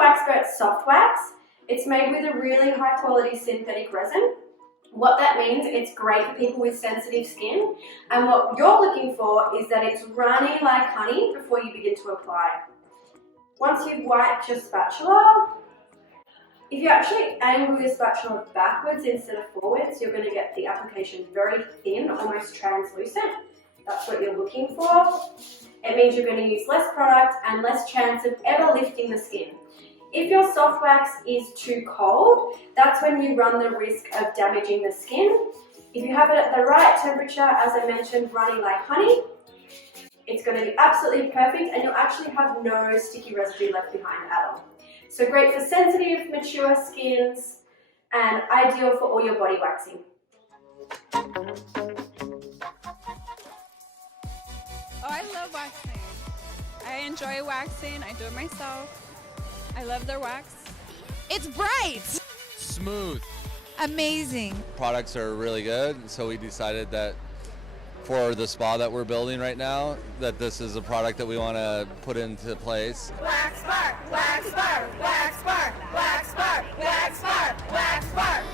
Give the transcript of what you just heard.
Waxpert Soft Wax. It's made with a really high quality synthetic resin. What that means, it's great for people with sensitive skin, and what you're looking for is that it's runny like honey before you begin to apply. Once you've wiped your spatula, if you actually angle your spatula backwards instead of forwards, you're going to get the application very thin, almost translucent. That's what you're looking for. It means you're going to use less product and less chance of ever lifting the skin. If your soft wax is too cold, that's when you run the risk of damaging the skin. If you have it at the right temperature, as I mentioned, running like honey, it's going to be absolutely perfect and you'll actually have no sticky residue left behind at all. So great for sensitive, mature skins and ideal for all your body waxing. Oh, I love waxing. I enjoy waxing. I do it myself. I love their wax. It's bright! Smooth. Amazing. Products are really good, so we decided that for the spa that we're building right now, that this is a product that we want to put into place. Waxpert, Waxpert, Waxpert, Waxpert, Waxpert, Waxpert.